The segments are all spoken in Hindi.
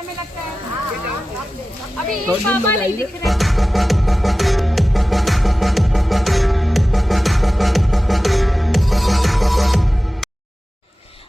हमें लगता है अभी पापा नहीं दिख रहे।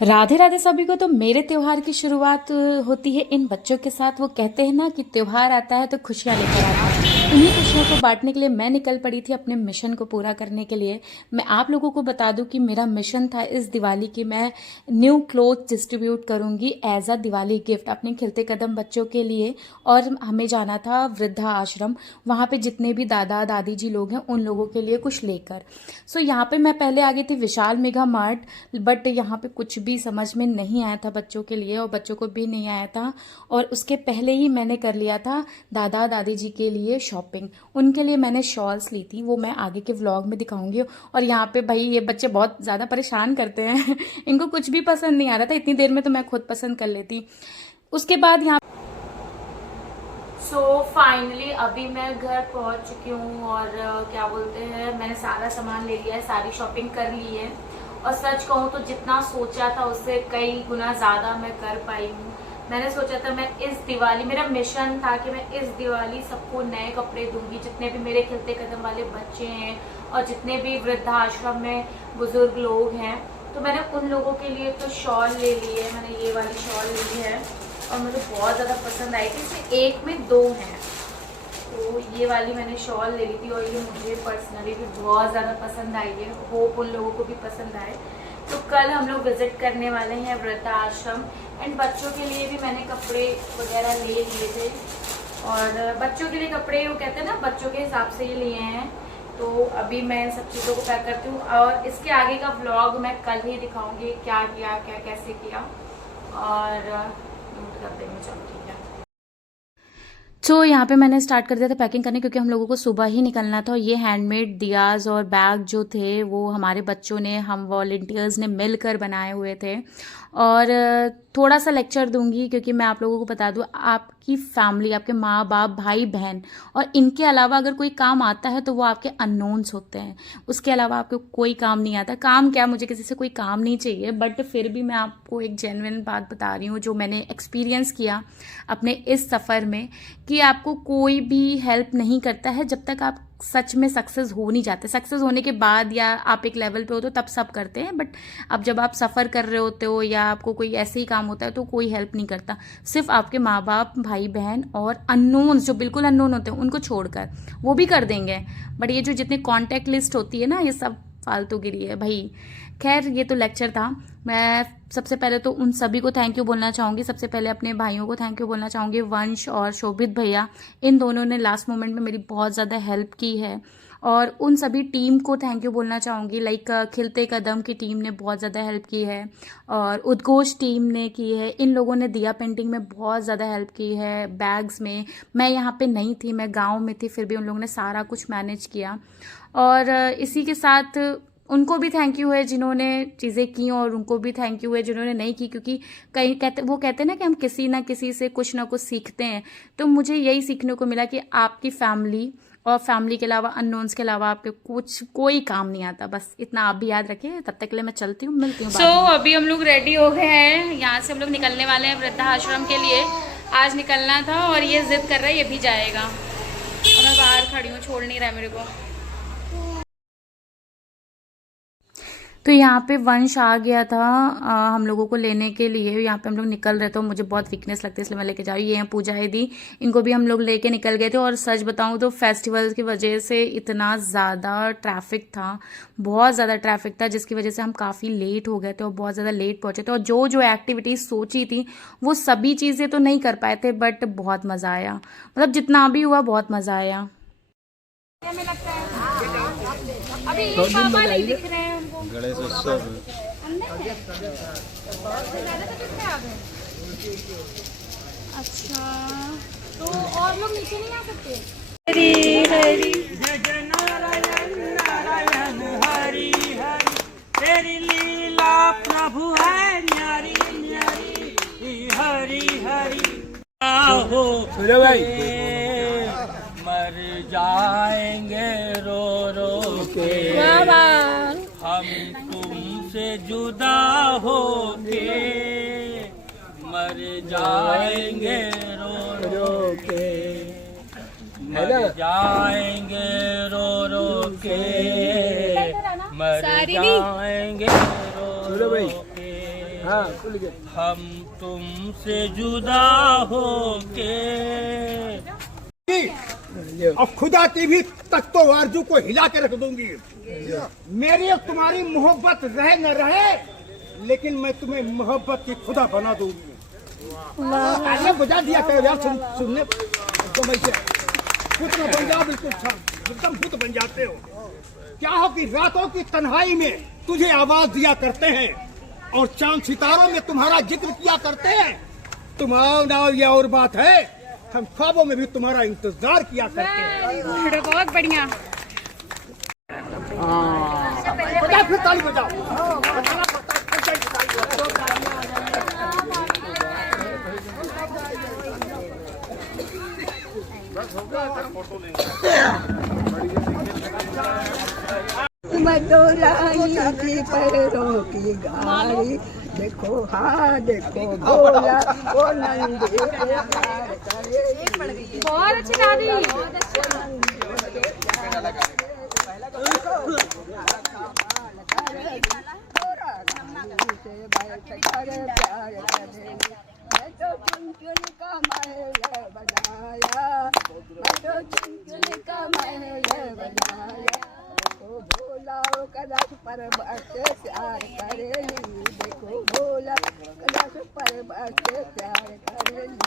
राधे राधे सभी को। तो मेरे त्योहार की शुरुआत होती है इन बच्चों के साथ। वो कहते हैं ना कि त्योहार आता है तो खुशियां लेकर आता है। इन्हीं खुशियों को बांटने के लिए मैं निकल पड़ी थी अपने मिशन को पूरा करने के लिए। मैं आप लोगों को बता दूं कि मेरा मिशन था इस दिवाली की मैं न्यू क्लोथ डिस्ट्रीब्यूट करूंगी एज अ दिवाली गिफ्ट अपने खिलते कदम बच्चों के लिए। और हमें जाना था वृद्धा आश्रम, वहाँ पे जितने भी दादा दादी जी लोग हैं उन लोगों के लिए कुछ लेकर। सो यहाँ पे मैं पहले आ गई थी विशाल मेगा मार्ट, बट यहाँ पे कुछ भी समझ में नहीं आया था बच्चों के लिए और बच्चों को भी नहीं आया था। और उसके पहले ही मैंने कर लिया था दादा दादी जी के लिए शॉपिंग। उनके लिए मैंने शॉल्स ली थी, वो मैं आगे के व्लॉग में दिखाऊंगी। और यहाँ पे भाई ये बच्चे बहुत ज़्यादा परेशान करते हैं इनको कुछ भी पसंद नहीं आ रहा था, इतनी देर में तो मैं खुद पसंद कर लेती। उसके बाद यहाँ फाइनली अभी मैं घर पहुंच चुकी हूँ और क्या बोलते हैं, मैंने सारा सामान ले लिया है, सारी शॉपिंग कर ली है। और सच कहूँ तो जितना सोचा था उससे कई गुना ज्यादा मैं कर पाई हूँ। मैंने सोचा था मैं इस दिवाली, मेरा मिशन था कि मैं इस दिवाली सबको नए कपड़े दूंगी, जितने भी मेरे खिलते कदम वाले बच्चे हैं और जितने भी वृद्धाश्रम में बुजुर्ग लोग हैं। तो मैंने उन लोगों के लिए तो शॉल ले ली है, मैंने ये वाली शॉल ली है और मुझे बहुत ज़्यादा पसंद आई थी। इसमें एक में दो हैं, तो ये वाली मैंने शॉल ले ली थी और ये मुझे पर्सनली भी बहुत ज़्यादा पसंद आई है। होप उन लोगों को भी पसंद आए। तो कल हम लोग विजिट करने वाले हैं वृद्धाश्रम। एंड बच्चों के लिए भी मैंने कपड़े वगैरह ले लिए थे और बच्चों के लिए कपड़े वो कहते हैं ना बच्चों के हिसाब से ही लिए हैं। तो अभी मैं सब चीज़ों को पैक करती हूँ और इसके आगे का व्लॉग मैं कल ही दिखाऊंगी, क्या किया क्या कैसे किया। और कर देंगे, चलो ठीक है। तो यहाँ पे मैंने स्टार्ट कर दिया था पैकिंग करने, क्योंकि हम लोगों को सुबह ही निकलना था। और ये हैंडमेड दियाज और बैग जो थे वो हमारे बच्चों ने, हम वॉलंटियर्स ने मिलकर बनाए हुए थे। और थोड़ा सा लेक्चर दूंगी क्योंकि मैं आप लोगों को बता दूं, आपकी फैमिली, आपके माँ बाप भाई बहन और इनके अलावा अगर कोई काम आता है तो वो आपके अननोन्स होते हैं। उसके अलावा आपको कोई काम नहीं आता। काम क्या, मुझे किसी से कोई काम नहीं चाहिए, बट फिर भी मैं आपको एक जेन्युइन बात बता रही हूँ जो मैंने एक्सपीरियंस किया अपने इस सफ़र में, कि आपको कोई भी हेल्प नहीं करता है जब तक आप सच में सक्सेस हो नहीं जाते। सक्सेस होने के बाद या आप एक लेवल पे हो तो तब सब करते हैं, बट अब जब आप सफ़र कर रहे होते हो या आपको कोई ऐसे ही काम होता है तो कोई हेल्प नहीं करता। सिर्फ आपके माँ बाप भाई बहन और अननोन्स जो बिल्कुल अननोन होते हैं उनको छोड़कर, वो भी कर देंगे। बट ये जो जितने कॉन्टैक्ट लिस्ट होती है ना, ये सब फालतूगिरी है भाई। खैर ये तो लेक्चर था। मैं सबसे पहले तो उन सभी को थैंक यू बोलना चाहूँगी। सबसे पहले अपने भाइयों को थैंक यू बोलना चाहूँगी, वंश और शोभित भैया। इन दोनों ने लास्ट मोमेंट में मेरी बहुत ज़्यादा हेल्प की है। और उन सभी टीम को थैंक यू बोलना चाहूँगी, लाइक खिलते कदम की टीम ने बहुत ज़्यादा हेल्प की है और उद्घोष टीम ने की है। इन लोगों ने दिया पेंटिंग में बहुत ज़्यादा हेल्प की है, बैग्स में। मैं यहाँ पे नहीं थी, मैं गांव में थी, फिर भी उन लोगों ने सारा कुछ मैनेज किया। और इसी के साथ उनको भी थैंक यू है जिन्होंने चीज़ें की और उनको भी थैंक यू है जिन्होंने नहीं की, क्योंकि कहीं कहते हैं ना कि हम किसी ना किसी से कुछ ना कुछ सीखते हैं। तो मुझे यही सीखने को मिला कि आपकी फैमिली और फैमिली के अलावा, अननोन्स के अलावा आपके कुछ कोई काम नहीं आता। बस इतना आप भी याद रखिए। तब तक के लिए मैं चलती हूँ, मिलती हूँ। अभी हम लोग रेडी हो गए हैं, यहाँ से हम लोग निकलने वाले हैं वृद्धाश्रम के लिए। आज निकलना था और ये जिद कर रहा है ये भी जाएगा और मैं बाहर खड़ी हूँ, छोड़ नहीं रहा है मेरे को। तो यहाँ पे वंश आ गया था हम लोगों को लेने के लिए। यहाँ पे हम लोग निकल रहे थे, तो मुझे बहुत वीकनेस लगती है इसलिए मैं लेके जा रही हूँ। ये हैं पूजा दी, इनको भी हम लोग लेके निकल गए थे। और सच बताऊँ तो फेस्टिवल की वजह से इतना ज़्यादा ट्रैफिक था, बहुत ज़्यादा ट्रैफिक था, जिसकी वजह से हम काफ़ी लेट हो गए थे और बहुत ज़्यादा लेट पहुँचे थे। और जो जो एक्टिविटीज़ सोची थी वो सभी चीज़ें तो नहीं कर पाए थे, बट बहुत मज़ा आया। मतलब जितना भी हुआ बहुत मज़ा आया। हमें लगता है अभी पापा नहीं दिख रहे हैं उनको। गणेश उत्सव अच्छा, तो और लोग नीचे नहीं आ सकते? हरी हरी जय नारायण नारायण हरि हरि, तेरी लीला प्रभु है न्यारी न्यारी, हरि हरि। आहो मर जाएंगे रो रो के, हम तुमसे जुदा हो के, मर जाएंगे रो रो के, मर जाएंगे रो रो के, मर जाएंगे रो रो के, हम तुमसे जुदा हो के। अब खुदा की भी तख्तो आरजू को हिला के रख दूंगी। मेरी और तुम्हारी मोहब्बत रहे न रहे, लेकिन मैं तुम्हें मोहब्बत की खुदा बना दूंगी। अरे बुझा दिया करो यार, सुनने एकदम ऐसे पुत बन जाओ, बिल्कुल एकदम पुत बन जाते हो। क्या हो कि रातों की तन्हाई में तुझे आवाज दिया करते हैं और चांद सितारों में तुम्हारा जिक्र किया करते हैं। तुम आओ ना, ये और बात है, हम ख्वाबों में भी तुम्हारा इंतजार किया करते हैं। बहुत बढ़िया। बजाओ, फिर ताली बजाओ। मधुराई की पैरों की गाड़ी, देखो हाँ देखो भोला वो नंदी के प्यार करे। बहुत अच्छी दादी। भोला कलश पर बसे प्यार करेली, देखो भोला कलश पर बसे प्यार करेली,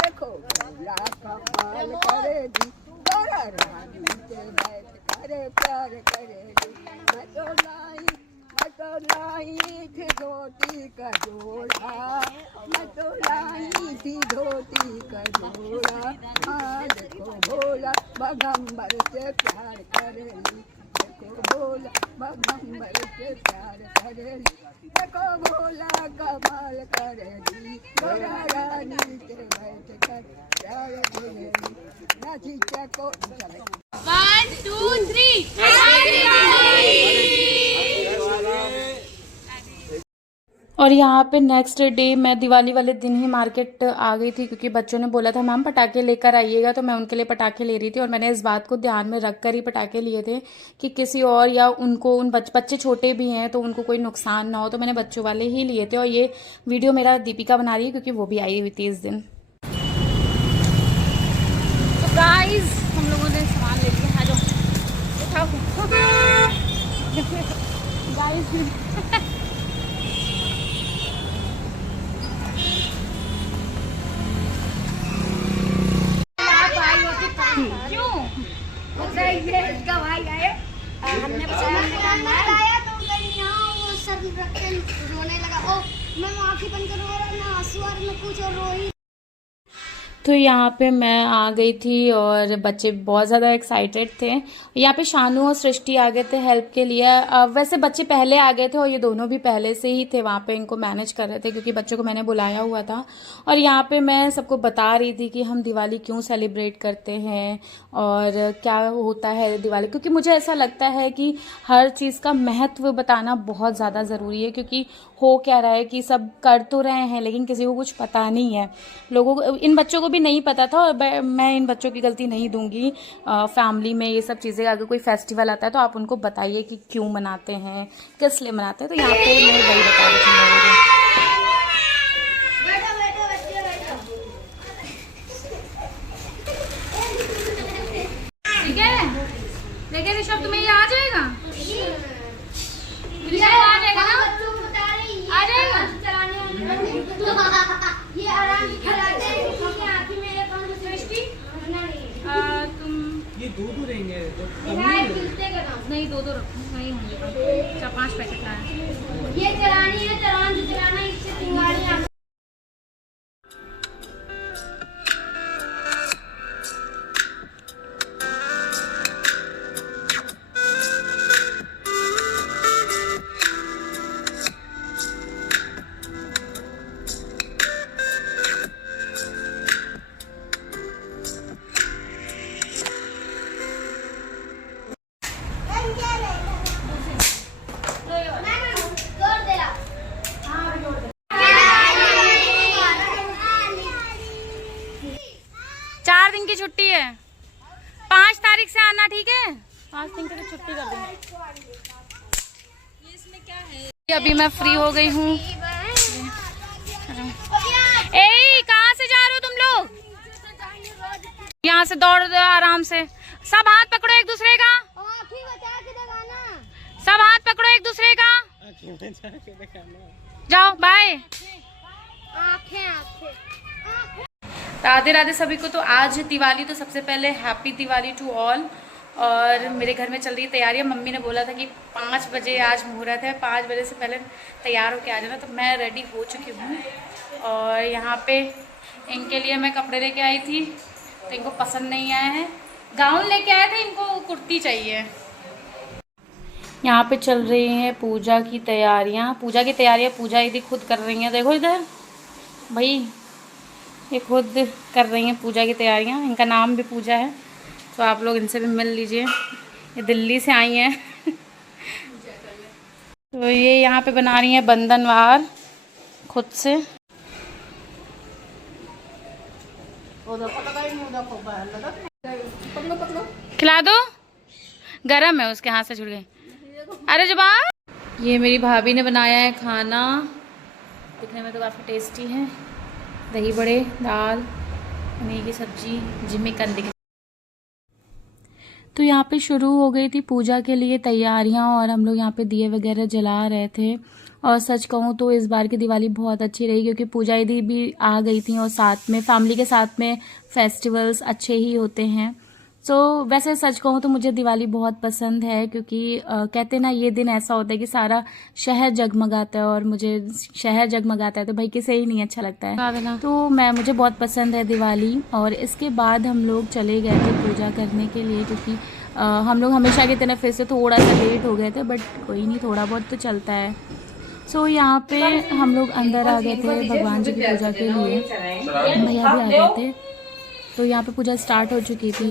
देखो भोला कमाल करेगी, गोरा रानी से बैठ करे प्यार करेगी। मैं तो लाई थी धोती का जोड़ा, मैं तो लाई थी धोती का जोड़ा। हाँ देखो भोला बगंबर से प्यार करेली, भोला बगंबर से प्यार करेली, देखो भोला कमाल करेली, गोरा रानी से बैठ कर प्यार करेली। नाची चको चले 1 2 3 और यहाँ पे नेक्स्ट डे मैं दिवाली वाले दिन ही मार्केट आ गई थी, क्योंकि बच्चों ने बोला था मैम पटाखे लेकर आइएगा, तो मैं उनके लिए पटाखे ले रही थी। और मैंने इस बात को ध्यान में रखकर ही पटाखे लिए थे कि किसी और या उनको उन बच्चे छोटे भी हैं तो उनको कोई नुकसान ना हो, तो मैंने बच्चों वाले ही लिए थे। और ये वीडियो मेरा दीपिका बना रही है क्योंकि वो भी आई हुई थी इस दिन। तो गाइस हम लोगों ने सामान ले लिया है, जो उठाओ गाइस। क्यों? ये इसका भाई आए, हमने आया तो यहाँ वो सर रख के रोने लगा। ओ मैं आँखें बंद करूँ और ना आंसू और न कुछ और रोई। तो यहाँ पे मैं आ गई थी और बच्चे बहुत ज़्यादा एक्साइटेड थे। यहाँ पे शानू और सृष्टि आ गए थे हेल्प के लिए। वैसे बच्चे पहले आ गए थे और ये दोनों भी पहले से ही थे वहाँ पे, इनको मैनेज कर रहे थे क्योंकि बच्चों को मैंने बुलाया हुआ था। और यहाँ पे मैं सबको बता रही थी कि हम दिवाली क्यों सेलिब्रेट करते हैं और क्या होता है दिवाली, क्योंकि मुझे ऐसा लगता है कि हर चीज़ का महत्व बताना बहुत ज़्यादा ज़रूरी है। क्योंकि हो क्या रहा है कि सब कर तो रहे हैं लेकिन किसी को कुछ पता नहीं है। लोगों को, इन बच्चों को भी नहीं पता था और मैं इन बच्चों की गलती नहीं दूंगी। फैमिली में ये सब चीज़ें, अगर कोई फेस्टिवल आता है तो आप उनको बताइए कि क्यों मनाते हैं, किस लिए मनाते हैं। तो यहाँ पे मैं वही बता रही थी लोगों को। ठीक है, देखिए ऋषभ तुम्हें ये आ जाएगा, ऋषभ आ जाएगा ना, आ जाएगा। ये आराम से खिलाते हैं क्योंकि आँखें मेरे कौन सी सृष्टि तुम ये दूध रहेंगे नहीं, दो रखो, नहीं होंगे 4-5 पैकेट का है। ये चलानी है, चलान जो चलाना इससे चिंगारियाँ। 4 दिन की छुट्टी है, 5 तारीख से आना, ठीक है? 5 दिन की तो छुट्टी कर दूंगी। अभी मैं फ्री हो गई हूँ। ए कहाँ से जा रहे हो तुम लोग? यहाँ से दौड़ दो आराम से। सब हाथ पकड़ो एक दूसरे का, सब हाथ पकड़ो एक दूसरे का। जाओ बाय। राधे राधे सभी को। तो आज दिवाली, तो सबसे पहले हैप्पी दिवाली टू ऑल। और मेरे घर में चल रही है तैयारियां। मम्मी ने बोला था कि 5 बजे आज मुहूर्त है, 5 बजे से पहले तैयार होके आ जाना। तो मैं रेडी हो चुकी हूँ और यहाँ पे इनके लिए मैं कपड़े लेके आई थी, तो इनको पसंद नहीं आए हैं। गाउन लेके आए थे, इनको कुर्ती चाहिए। यहाँ पे चल रही हैं पूजा की तैयारियाँ। पूजा दीदी खुद कर रही हैं। देखो इधर भाई, ये खुद कर रही हैं पूजा की तैयारियाँ। इनका नाम भी पूजा है, तो आप लोग इनसे भी मिल लीजिए। ये दिल्ली से आई हैं। तो ये यहाँ पे बना रही हैं बंधनवार खुद से। खिला दो, गरम है, उसके हाथ से छूट गए। अरे जवाब। ये मेरी भाभी ने बनाया है खाना, दिखने में तो काफ़ी टेस्टी है। दही बड़े, दाल, पनीर की सब्जी, जिम्मी कंदी। तो यहाँ पे शुरू हो गई थी पूजा के लिए तैयारियाँ और हम लोग यहाँ पे दिए वगैरह जला रहे थे। और सच कहूँ तो इस बार की दिवाली बहुत अच्छी रही, क्योंकि पूजा दीदी भी आ गई थी और साथ में फैमिली के साथ में फेस्टिवल्स अच्छे ही होते हैं। सो वैसे सच कहूँ तो मुझे दिवाली बहुत पसंद है, क्योंकि कहते ना ये दिन ऐसा होता है कि सारा शहर जगमगाता है, और मुझे शहर जगमगाता है तो भाई किसे ही नहीं अच्छा लगता है। तो मुझे बहुत पसंद है दिवाली। और इसके बाद हम लोग चले गए थे पूजा करने के लिए, क्योंकि हम लोग हमेशा की तरह फिर से थोड़ा सा लेट हो गए थे, बट कोई नहीं, थोड़ा बहुत तो चलता है। सो यहाँ पे हम लोग अंदर आ गए थे भगवान जी की पूजा के लिए। भैया भी आ गए थे, तो यहाँ पे पूजा स्टार्ट हो चुकी थी।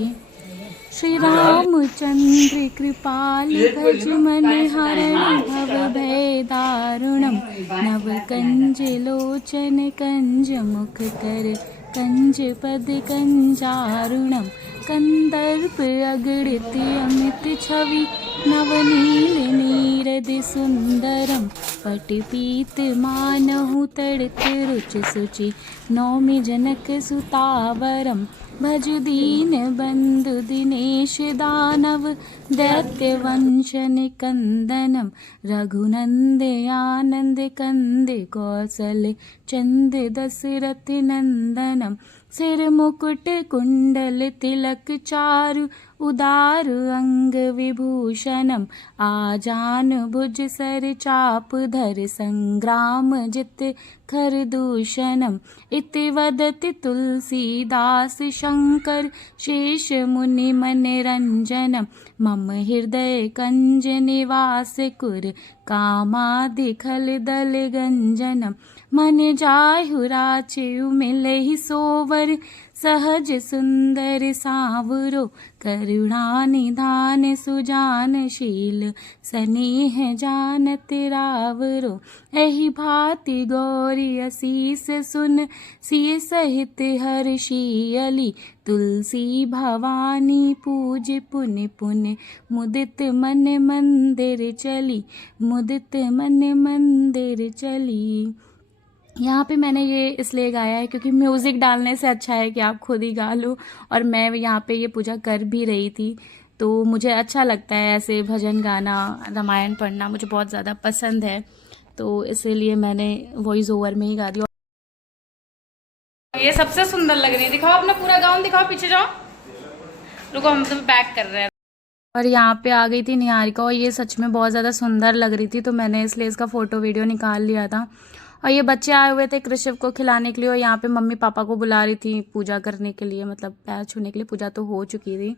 श्री रामचंद्र कृपाल भज मन हरण भव भय दारुणम नव कंज लोचन कंज मुख कर कंज पद कंजारुणम कंदर्प अगणित अमित छवि नवनील नीरद सुंदरम पटपीत मानहु तड़ित रुचि सुचि नौमि जनक सुतावरम भज दीन बंधु दिनेश दानव दैत्य वंश निकंदनम रघुनंद आनंद कंद कौशल चंद दशरथ नंदनम सिर मुकुट कुंडल तिलक चारु उदार अंग विभूषणम आजान भुज सर चाप धर संग्राम जित खरदूषणम इति वदति तुलसीदास शंकर शेष मुनि मन रंजनम मम हृदय कंज निवास कुर कामादि खल दल गंजनम मन जाहु राचेउ मिलहि सोवर सहज सुंदर सावरो करुणा निधान सुजान शील स्नेह जानत रावरो एहि भांति गौरी असीस सुन सिय सहित हर्षियली तुलसी भवानी पूज पुन पुन मुदित मन मंदिर चली मुदित मन मंदिर चली। यहाँ पे मैंने ये इसलिए गाया है क्योंकि म्यूज़िक डालने से अच्छा है कि आप खुद ही गा लो, और मैं यहाँ पे ये पूजा कर भी रही थी, तो मुझे अच्छा लगता है ऐसे भजन गाना, रामायण पढ़ना मुझे बहुत ज़्यादा पसंद है, तो इसीलिए मैंने वॉइस ओवर में ही गा दिया। ये सबसे सुंदर लग रही है, दिखाओ अपना पूरा गाउन दिखाओ, पीछे जाओ, रुको हम तो बैक कर रहे हैं। और यहाँ पे आ गई थी निहारिका, और ये सच में बहुत ज़्यादा सुंदर लग रही थी, तो मैंने इसलिए इसका फ़ोटो वीडियो निकाल लिया था। और ये बच्चे आए हुए थे कृषिव को खिलाने के लिए, और यहाँ पे मम्मी पापा को बुला रही थी पूजा करने के लिए, मतलब पैर छूने के लिए, पूजा तो हो चुकी थी।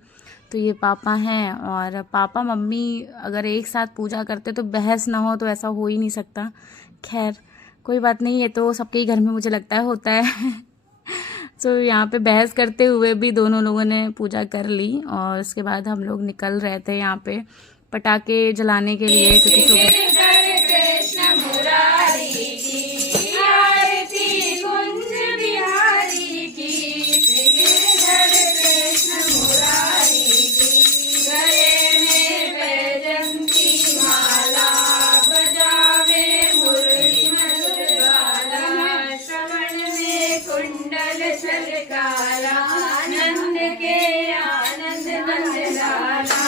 तो ये पापा हैं, और पापा मम्मी अगर एक साथ पूजा करते तो बहस ना हो, तो ऐसा हो ही नहीं सकता। खैर कोई बात नहीं, ये तो सबके ही घर में मुझे लगता है होता है। तो यहाँ पे बहस करते हुए भी दोनों लोगों ने पूजा कर ली, और उसके बाद हम लोग निकल रहे थे यहाँ पे पटाखे जलाने के लिए, क्योंकि छलकारा नंद के आनंद नंद लाला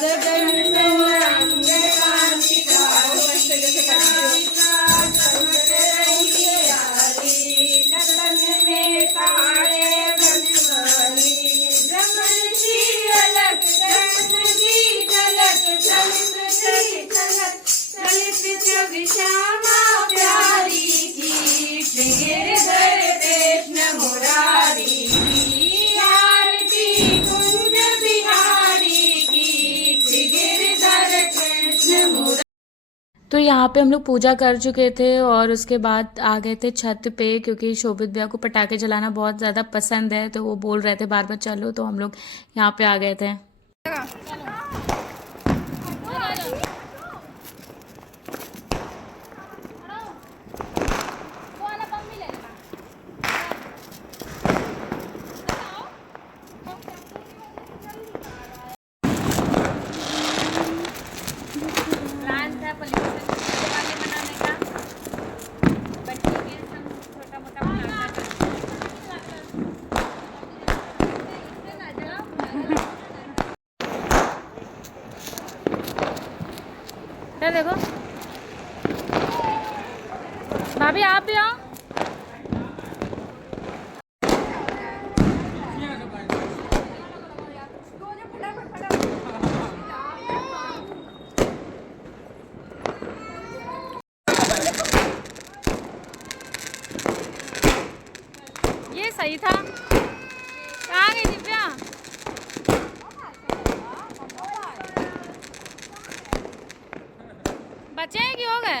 गगन में रंग कांति का चमक रही आली लगन में तारे बनवाली रमन की अलग रमन की झलक चलित चली चलक चलित छवि श्यामा प्यारी की गिरधर कृष्ण मुरारी की आरती कुंज बिहारी की गिरधर कृष्ण मुरारी। तो यहाँ पे हम लोग पूजा कर चुके थे और उसके बाद आ गए थे छत पे, क्योंकि शोभित भैया को पटाखे जलाना बहुत ज़्यादा पसंद है, तो वो बोल रहे थे बार बार चलो, तो हम लोग यहाँ पे आ गए थे। प्लान था पोल्यूशन वाले बनाने का, बट ठीक है, हम छोटा मोटा बनाते हैं। देखो भाभी आप भी आओ। ये सही था। कहाँ गई दिव्या? बचे हैं कि हो गए?